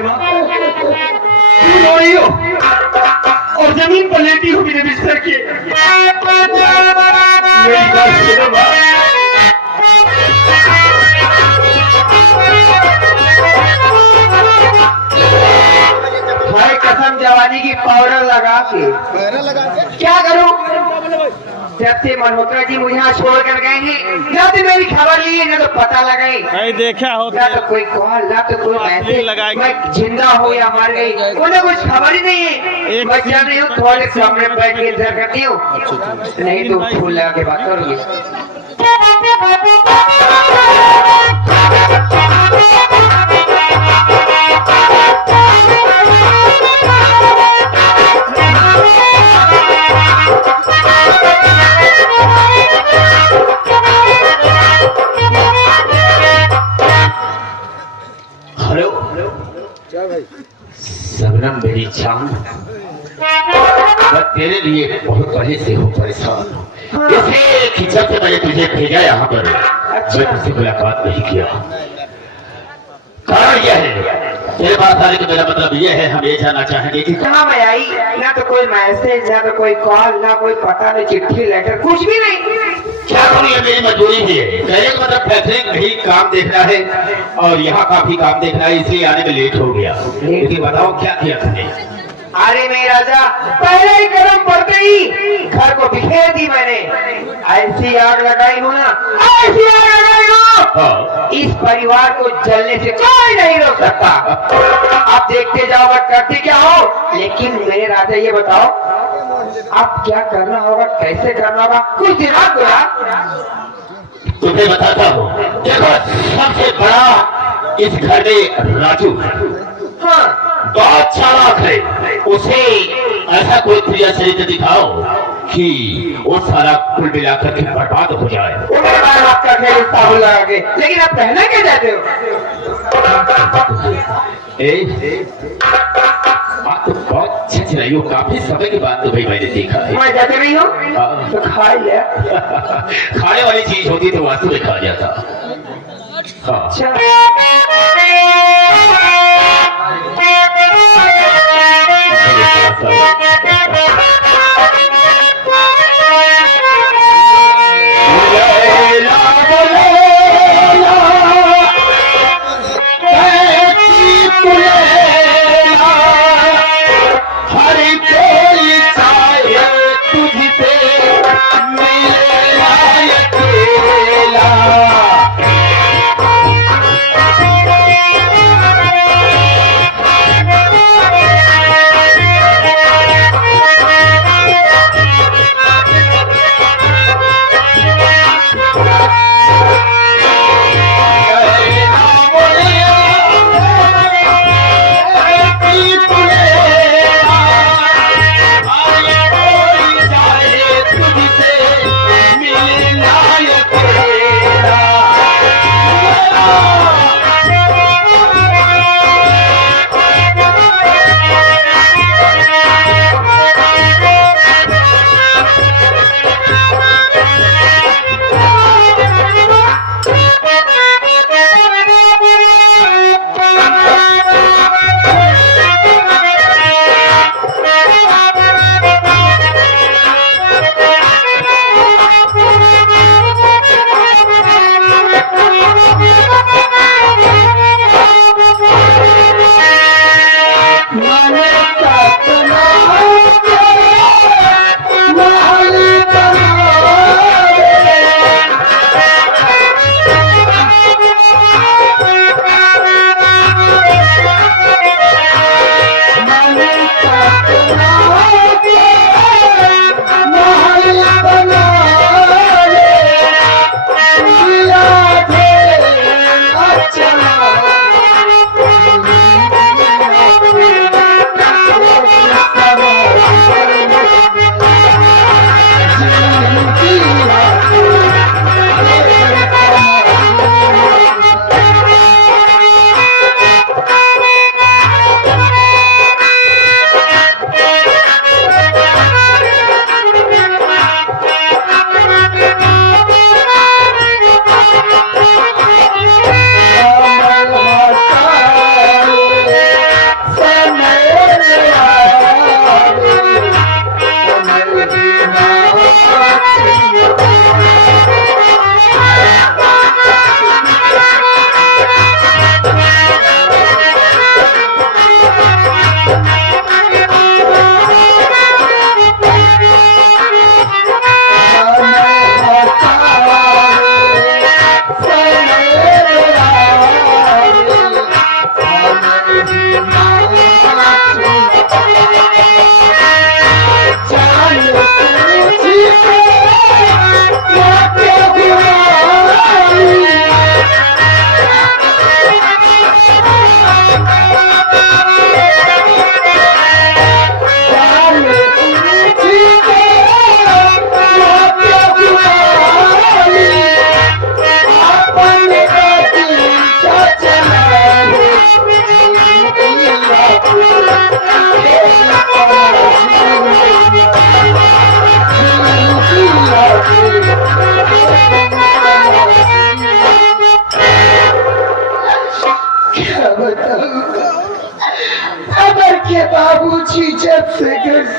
माँ तू रोई हो और जमीन पर लेटी हो मेरे बिस्तर के। मेरी बात सुनो माँ। भाई कसम जवानी की पाउडर लगा के क्या करूं? जब से मल्होत्रा जी मुझे यहाँ छोड़ कर गए हैं, ना तो मेरी खबर ली है, ना तो पता लगाई, नहीं देखा हो ना तो कोई कॉल, ना तो कोई मैसेज, मैं जिंदा हो या मर गई उन्हें कुछ खबर ही नहीं है। मैं क्या नहीं हूँ, थोड़े कमरे में बैठ के इंतजार करती हूँ, नहीं तो फूल लगा के बात करूंगी। हेलो क्या भाई? सबनम मेरी जान, मैं तेरे लिए बहुत पहले से हूँ परेशान। इसलिए कि जब से मैंने तुझे भेजा यहाँ पर, मैं तुझसे मुलाकात नहीं किया। कारण यह है, तेरे पास आने का मेरा मतलब यह है, हम ये जानना चाहेंगे कि कहाँ मैं आई। ना तो कोई मैसेज, ना तो कोई कॉल, ना कोई पता, ना चिट्ठी लेटर, कुछ भी नहीं। क्या करूँ, ये मेरी मजबूरी भी है। कहने का मतलब फैसले नहीं काम देखना है और यहाँ काफी काम देखना है, इसलिए आने में लेट हो गया। लेकिन बताओ क्या किया तुमने? अरे मेरे राजा, पहले ही कदम पड़ते ही घर को बिखेर दी मैंने। ऐसी आग लगाई हूँ ना, ऐसी आग लगाई हूँ, इस परिवार को जलने से कोई नहीं रोक सकता। आप देखते जाओ मैं करती क्या हो। लेकिन मेरे राजा ये बताओ, अब क्या करना होगा, कैसे करना होगा, कुछ दिमाग दो यार। तुम्हें बताता हूँ, देखो सबसे बड़ा इस घर में राजू है। हाँ, बहुत चालाक है। उसे ऐसा कोई क्रिया चरित्र दिखाओ कि वो सारा कुल मिलाकर के बर्बाद हो जाए। लेकिन आप कहना क्या चाहते हो? बात तो बहुत सच रही हो, काफी समय के बाद तो भाई मैंने देखा है। मैं जाते नहीं हूँ तो खा लिया। खाने वाली चीज होती तो वास्तव में खा जाता। हाँ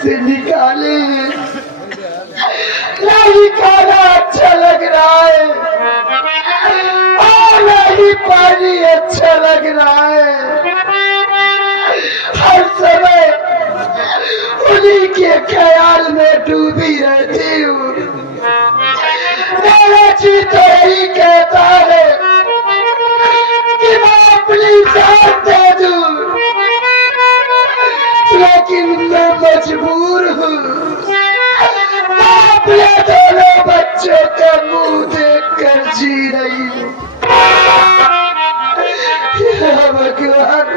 से निकाले नहीं खाना अच्छा लग रहा है और नहीं पानी अच्छा लग रहा है। हर समय उन्हीं के ख्याल में डूबी रहती हूँ। मेरा जी तो यही कहता है कि मैं अपनी जान दे दूं, लेकिन मैं मजबूर हूँ। मैं अपने दोनों बच्चों का मुंह देखकर जी रही हूँ। भगवान,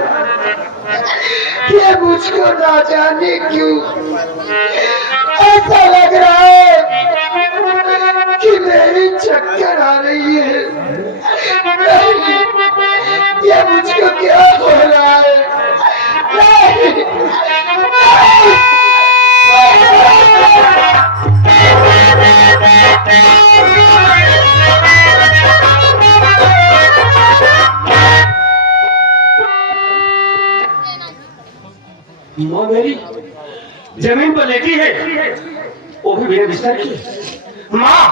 ये मुझको ना जाने क्यों ऐसा लग रहा है कि मेरी चक्कर आ रही है। नहीं, ये मुझको क्या हो रहा है? नहीं, नहीं। माँ मेरी जमीन पर लेटी है, वो भी मेरे बिस्तर की। माँ,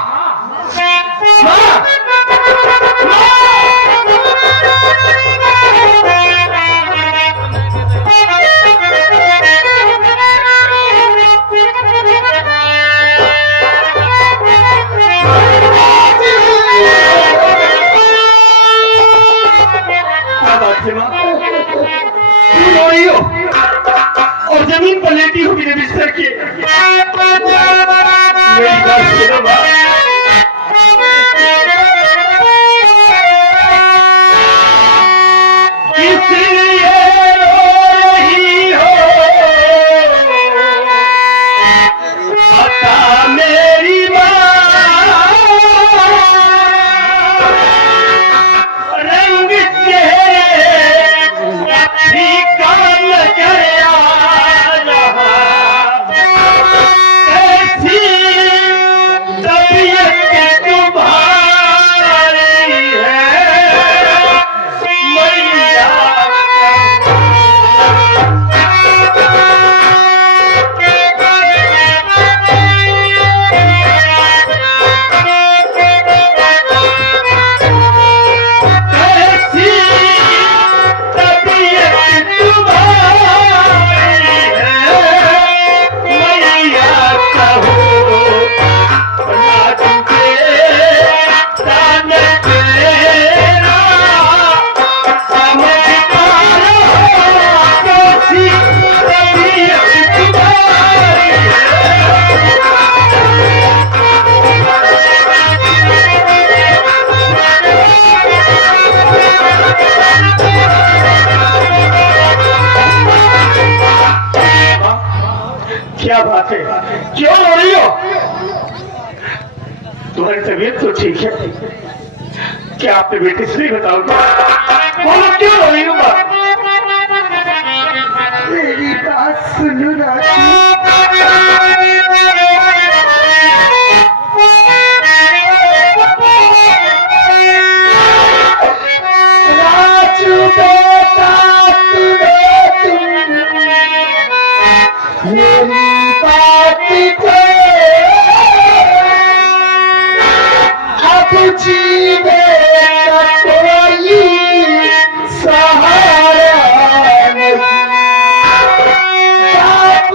माँ, क्या बात है माँ? क्यों रो रही हो? और जमीन पर लेटी हो मेरे बिस्तर के। मेरी बात सुनो माँ। इसलिए रो रही हो, बता मेरी माँ, रंग चेहरे फीका नजर आ रहा, ऐसी तबीयत तुम्हारी है मैया। ऐसी तबीयत तुम्हारी है मैया, कहो ना तुझे तान तेरा समझ पाना, कैसी तबीयत तुम्हारी क्या बात है? क्यों रो रही हो? तुम्हारी तबीयत तो ठीक है, क्या आपने बेटे से नहीं बताओगे? बोलो क्यों रो रही हो बात? मेरी बात सुनो राजू। राजू बेटा, मेरी बात को अब जीने का कोई सहारा नहीं। बाप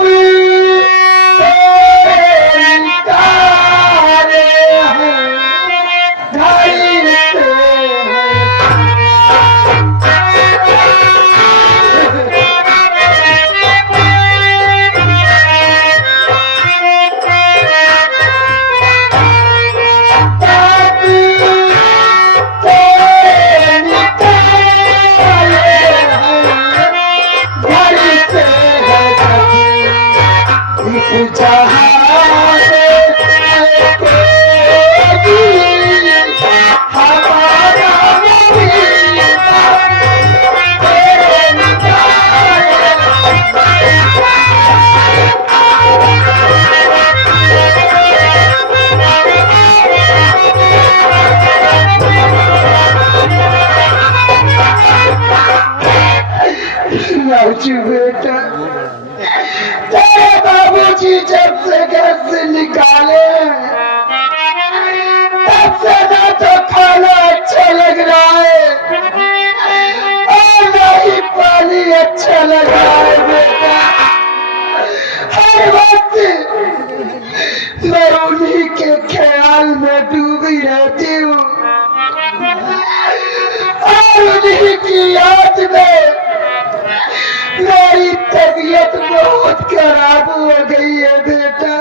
तेरी तारे हैं, ढलते हैं। में मेरी तबीयत बहुत खराब हो गई है बेटा।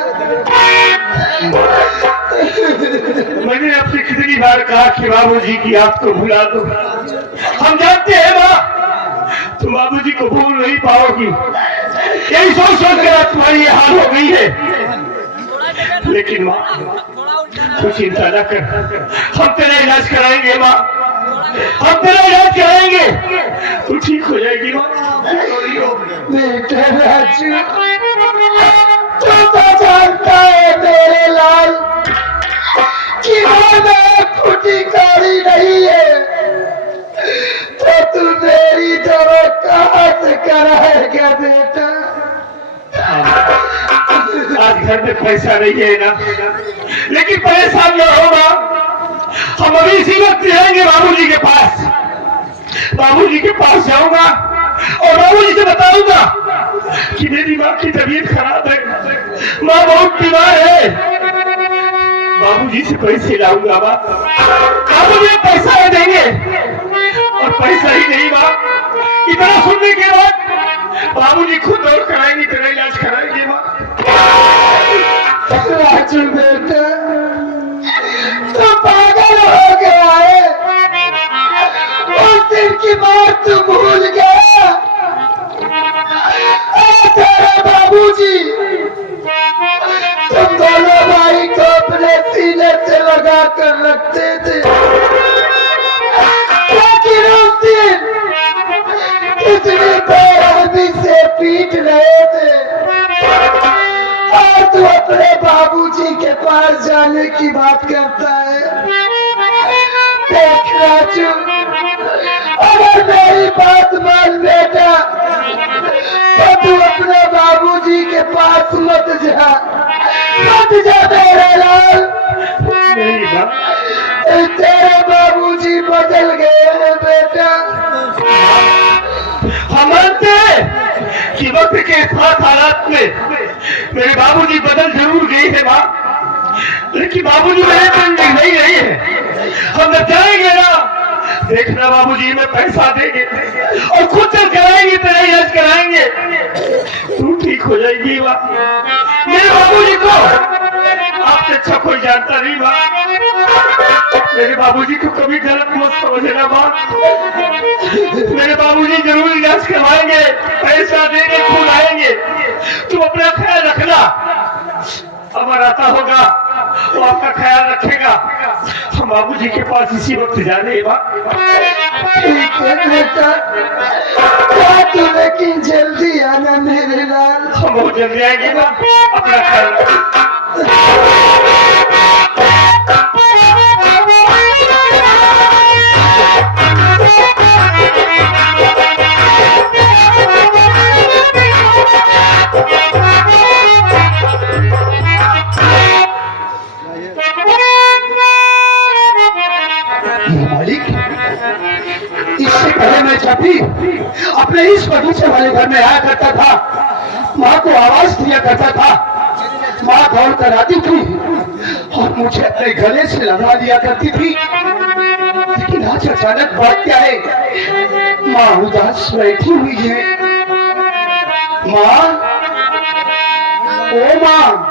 मैंने आपसे कितनी बार कहा कि बाबूजी की आपको भुला दो। हम जानते हैं माँ तुम बाबूजी को भूल नहीं पाओगी, यही सोच सोच कर तुम्हारी ये हाल हो गई है। लेकिन माँ तू चिंता न कर, हम तेरा इलाज कराएंगे माँ, हम तेरा इलाज कराएंगे, तू ठीक हो जाएगी माँ। बेटा राजू, तू तो जानता है मेरे लाल कि मैं फूटी कौड़ी नहीं है, तो तू मेरी दवा कहाँ से कराएगा बेटा? आज घर में पैसा नहीं है ना, लेकिन परेशान न हो माँ, हम अभी इसी वक्त जाएंगे बाबूजी के पास। बाबूजी के पास जाऊंगा और बाबूजी से बताऊंगा कि मेरी माँ की तबीयत खराब है, माँ बहुत बीमार है। बाबूजी से पैसे लाऊंगा माँ, बाबूजी पैसा देंगे, और पैसा ही नहीं माँ, इतना सुनने के बाद बाबूजी खुद दौड़ कराएंगे, तेरा इलाज कराएंगे माँ। राजू बेटा, तू पागल हो गया है, उस दिन की बात तू भूल गया। तेरे बाबूजी तुम दोनों भाई को अपने सीने से लगा कर रखते थे, लेकिन उस दिन इतनी बेरहमी से पीट रहे थे, और तू अपने बाबूजी के पास जाने की बात करता है। देख राजू, अगर मेरी बात मान बेटा, तो तू अपने बाबूजी के पास मत जा, मत जा मेरे लाल। नहीं माँ, तेरे बाबूजी बदल गए हैं बेटा। हम मानते हैं कि वक्त के साथ हालात में मेरे बाबूजी बदल जरूर गई है माँ, लेकिन बाबूजी मेरे दिन नहीं रही है। हम जब जाएंगे ना, देखना बाबूजी में पैसा देंगे और खुद चल कराएंगे, तेरा इलाज कराएंगे, तू ठीक हो जाएगी माँ। मेरे बाबूजी को आपसे अच्छा कोई जानता नहीं माँ, मेरे बाबूजी को कभी गलत मत समझना माँ। मेरे बाबूजी जरूर इलाज करवाएंगे, पैसा देंगे, खुद आएंगे, तुम अपना ख्याल रखना। अमर आता होगा वो आपका ख्याल रखेगा। हम बाबूजी के पास इसी वक्त जाने माँ। ठीक है बेटा, क्या तू लेकिन जल्दी आना मेरे लाल। हम बहुत जल्दी आएंगे माँ, अपना ख्याल रखना। मालिक, इससे पहले मैं जब भी अपने इस बगीचे वाले घर में आया करता था, माँ को आवाज दिया करता था, माँ दौड़ कर आती थी और मुझे अपने गले से लगा दिया करती थी। लेकिन आज अचानक बात क्या है, माँ उदास बैठी हुई है। माँ, ओ माँ,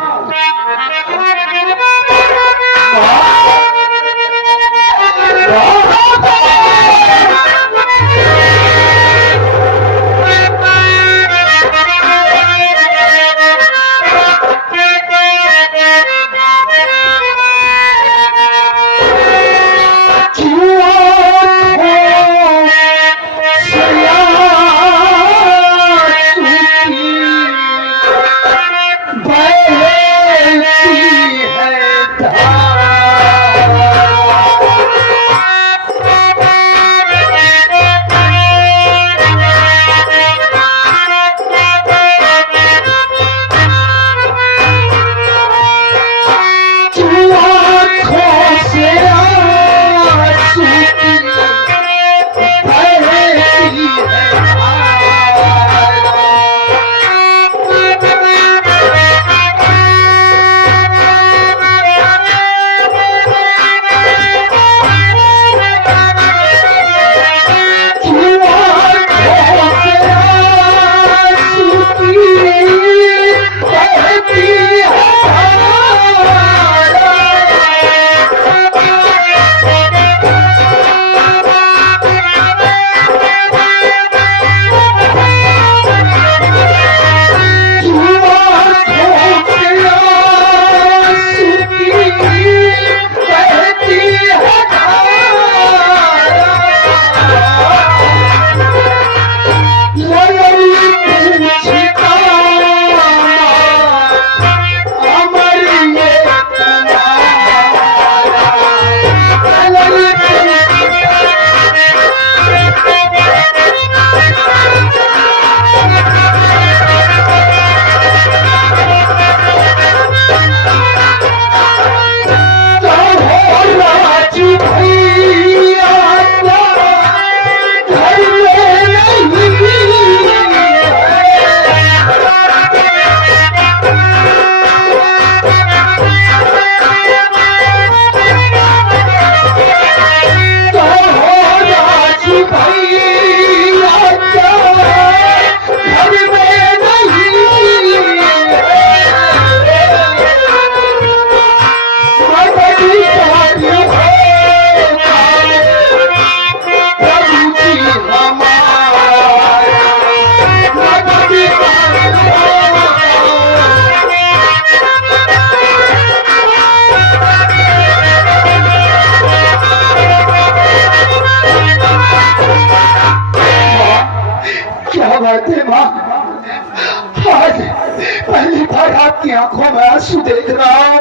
आंसू देख रहा हूँ।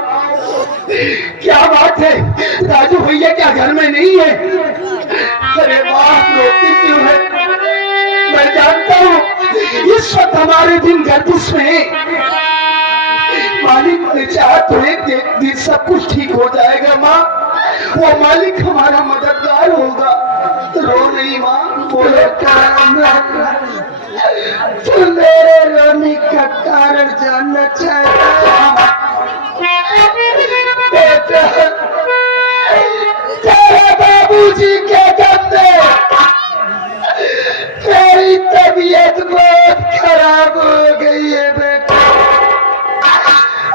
क्या बात है, राजू भैया क्या घर में नहीं है? अरे बात रोती क्यों है? मैं जानता हूँ इस वक्त हमारे दिन गर्दिश में मालिक ने चाहा तो एक दिन सब कुछ ठीक हो जाएगा माँ। वो मालिक हमारा मददगार होगा। रो नहीं माँ, बोलो तू मेरे रोने का कारण जानना चाहता बेटा? तेरे बाबूजी के दम में मेरी तबीयत बहुत खराब हो गई है बेटा।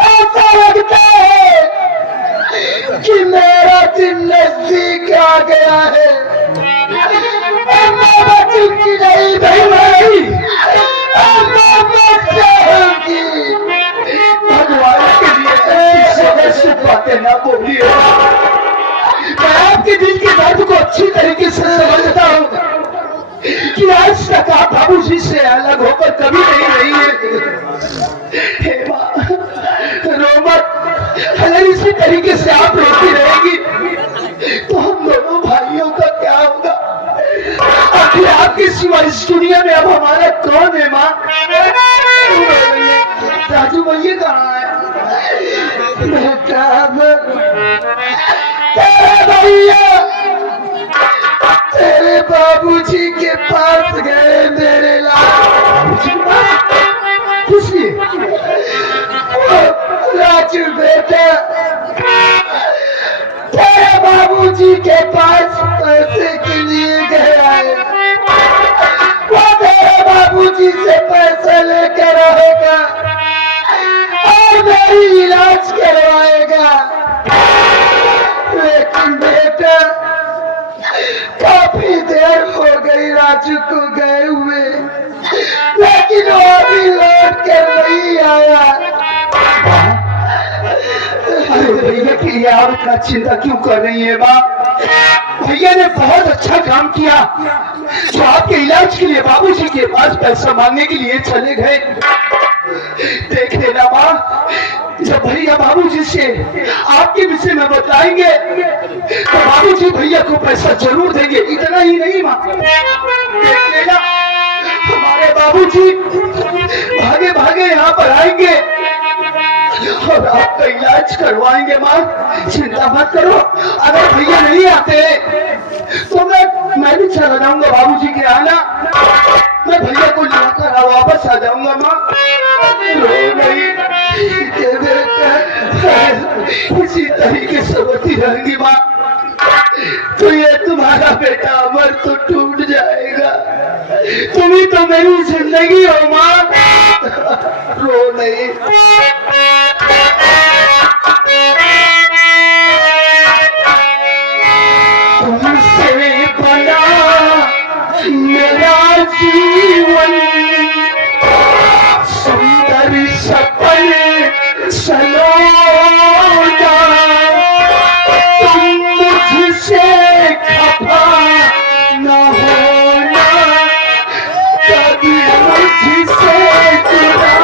ऐसा लगता है कि मेरा दिन नजदीक आ गया है। चुकी नहीं भाई, भगवान के लिए ऐसी बातें ना बोलिए। मैं आपके दिल के दर्द को अच्छी तरीके से समझता हूँ कि आज तक आप बाबूजी से अलग होकर कभी नहीं रही है। हे माँ, रो मत। अगर इसी तरीके से आप रोती रहेगी तो हम दोनों भाइयों का क्या होगा? आखिर आपके सिवा इस दुनिया में अब हमारा कौन है माँ? राजू भैया कहाँ है? बेटा तेरे भैया तेरे बाबूजी के पास गए मेरे लाल। किस लिए? राजू बेटा तेरे बाबूजी के पास पैसे के लिए गया है। वो तेरे बाबूजी से पैसा लेकर आएगा और मेरी इलाज करवाएगा। लेकिन बेटा काफी देर हो गई राजू को गए हुए, लेकिन वो अभी लौट कर नहीं आया। भैया के लिए आप इतना चिंता क्यों कर रही है माँ? भैया ने बहुत अच्छा काम किया जो आपके इलाज के लिए बाबूजी के पास पैसा मांगने के लिए चले गए। देख लेना माँ, जब भैया बाबूजी से आपके विषय में बताएंगे तो बाबूजी भैया को पैसा जरूर देंगे। इतना ही नहीं माँ, देख लेना हमारे बाबूजी भागे भागे यहाँ पर आएंगे और आपका इलाज करवाएंगे माँ। चिंता मत करो। अगर भैया नहीं आते तो मैं भी चला जाऊंगा बाबूजी के आना। मैं भैया को लेकर वापस आ जाऊंगा माँ। इसी तरीके से होती रहेंगी माँ तो ये तुम्हारा बेटा अमर तो टूट जाएगा। तुम ही तो मेरी जिंदगी हो माँ। रो नहीं। तुमसे बना मेरा जीवन सुंदर सपने सलोना। तुम मुझसे खफा न होना, कभी मुझसे जुदा न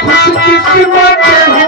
खुशकिस्मत हूँ